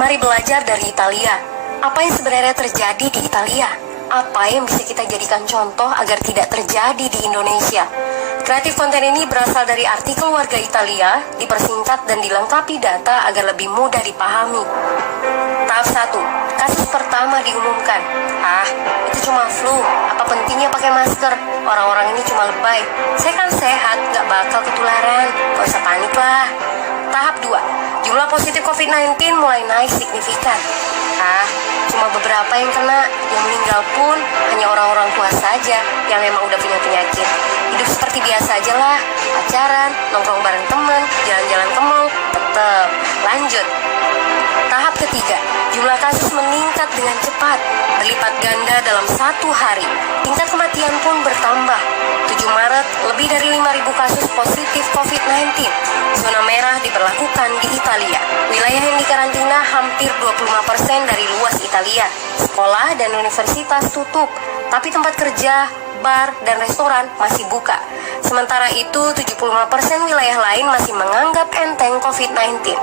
Mari belajar dari Italia. Apa yang sebenarnya terjadi di Italia? Apa yang bisa kita jadikan contoh agar tidak terjadi di Indonesia? Kreatif konten ini berasal dari artikel warga Italia, dipersingkat dan dilengkapi data agar lebih mudah dipahami. Tahap 1. Kasus pertama diumumkan. Itu cuma flu. Apa pentingnya pakai masker? Orang-orang ini cuma lebay. Saya kan sehat, gak bakal ketularan. Gak usah panik lah. Tahap 2. Jumlah positif COVID-19 mulai naik signifikan. Cuma beberapa yang kena. Yang meninggal pun hanya orang-orang tua saja yang emang udah punya penyakit. Hidup seperti biasa aja lah. Pacaran, nongkrong bareng temen, jalan-jalan ke mall, tetep lanjut. Tahap ketiga, jumlah kasus meningkat dengan cepat, berlipat ganda dalam 1 hari. Tingkat kematian pun bertambah. 7 Maret, lebih dari 5.000 kasus positif COVID-19. Zona merah diberlakukan di Italia. Wilayah yang dikarantina hampir 25% dari luas Italia. Sekolah dan universitas tutup, tapi tempat kerja, bar, dan restoran masih buka. Sementara itu, 75% wilayah lain masih menganggap enteng COVID-19.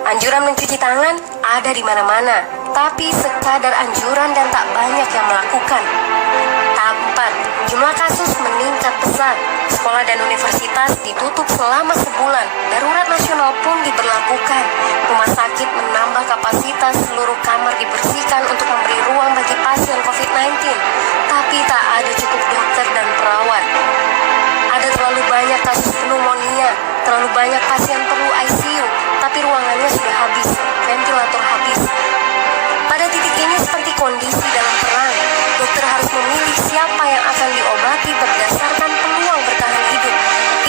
Anjuran mencuci tangan ada di mana-mana, tapi sekadar anjuran dan tak banyak yang melakukan. Tahap 4. Jumlah kasus meningkat pesat. Sekolah dan universitas ditutup selama sebulan. Darurat nasional pun diberlakukan. Rumah sakit menambah kapasitas, seluruh kamar dibersihkan untuk memberi ruang bagi pasien COVID-19. Tapi tak ada cukup dokter dan perawat. Ada terlalu banyak kasus pneumonia, terlalu banyak pasien perlu ICU, tapi ruangannya sudah habis, ventilator habis. Pada titik ini seperti kondisi dalam perang. Dokter harus memilih siapa yang akan diobati berdasarkan peluang bertahan hidup.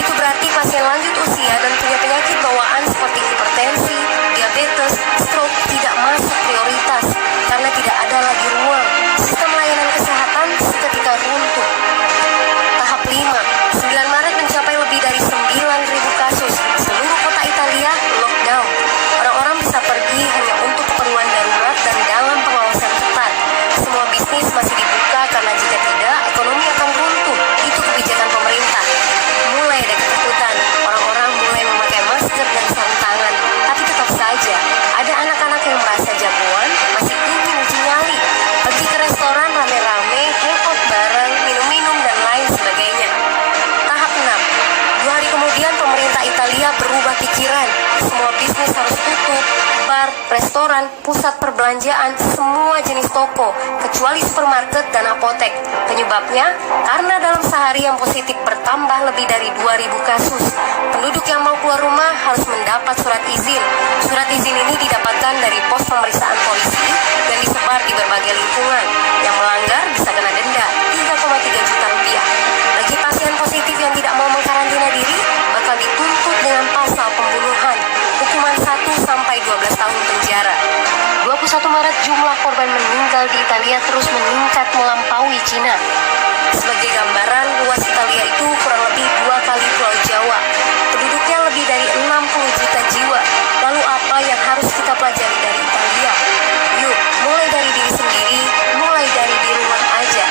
Itu berarti pasien lanjut usia dan punya penyakit bawaan seperti hipertensi, diabetes, stroke tidak masuk prioritas karena tidak ada lagi ruang. Sistem layanan kesehatan seketika runtuh. Tahap 5. 9 Maret mencapai lebih dari 9.000 kasus. Seluruh kota Italia lockdown. Orang-orang bisa pergi hanya untuk keperluan darurat dan dalam pengawasan ketat. Semua bisnis masih dibuka karena jika tidak, ekonomi akan runtuh. Itu kebijakan pemerintah. Mulai ada ketakutan. Orang-orang mulai memakai masker dan sarung tangan. Tapi tetap saja, ada anak-anak yang merasa jagoan, masih ingin uji nyali. Pergi ke restoran rame-rame, hangout bareng, minum-minum, dan lain sebagainya. Tahap 6. 2 hari kemudian pemerintah Italia berubah pikiran. Semua bisnis harus tutup, bar, restoran, pusat perbelanjaan, semua jenis toko, kecuali supermarket dan apotek. Penyebabnya, karena dalam sehari yang positif bertambah lebih dari 2.000 kasus. Penduduk yang mau keluar rumah harus mendapat surat izin. Surat izin ini didapatkan dari pos pemeriksaan polisi dan disebar di berbagai lingkungan. Yang melanggar bisa kena denda 3,3 juta rupiah. Bagi pasien positif yang tidak mau mengkarantina diri, bakal dituntut dengan pasal pembunuhan, hukuman 1-12 tahun penjara. 21 Maret jumlah korban meninggal di Italia terus meningkat melampaui Cina. Sebagai gambaran, luas Italia itu kurang lebih 2 kali Pulau Jawa. Penduduknya lebih dari 60 juta jiwa. Lalu apa yang harus kita pelajari dari Italia? Yuk, mulai dari diri sendiri, mulai dari di rumah aja.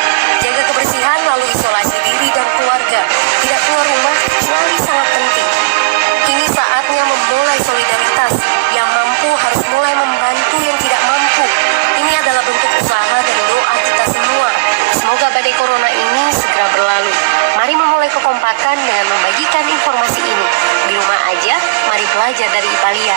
Jaga kebersihan lalu isolasi diri dan keluarga. Tidak keluar rumah kecuali sangat penting. Ini saatnya memulai solidaritas. Yang mampu harus mulai membantu yang tidak mampu. Ini adalah bentuk usaha dan doa kita semua. Semoga badai corona ini segera berlalu. Mari memulai kekompakan dengan membagikan informasi ini. Di rumah aja, mari belajar dari Italia.